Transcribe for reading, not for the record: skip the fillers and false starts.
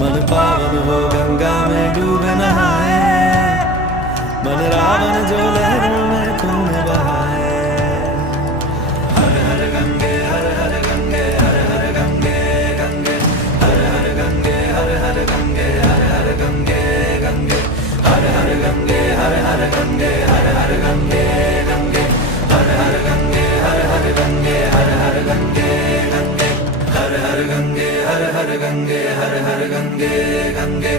मन पावन हो गंगा में डूब नहाए, मन रावण जो लहरों में पुण्य बहाए। हर हर गंगे हर हर गंगे हर हर गंगे गंगे, हर हर गंगे हर हर गंगे हर हर गंगे गंगे, हर हर गंगे हर हर गंगे हर हर गंगे गंगे, हर हर गंगे हर हर गंगे हर हर गंगे गंगे, हर हर गंगे हर हर गंगे हर हर गंगे गंगे।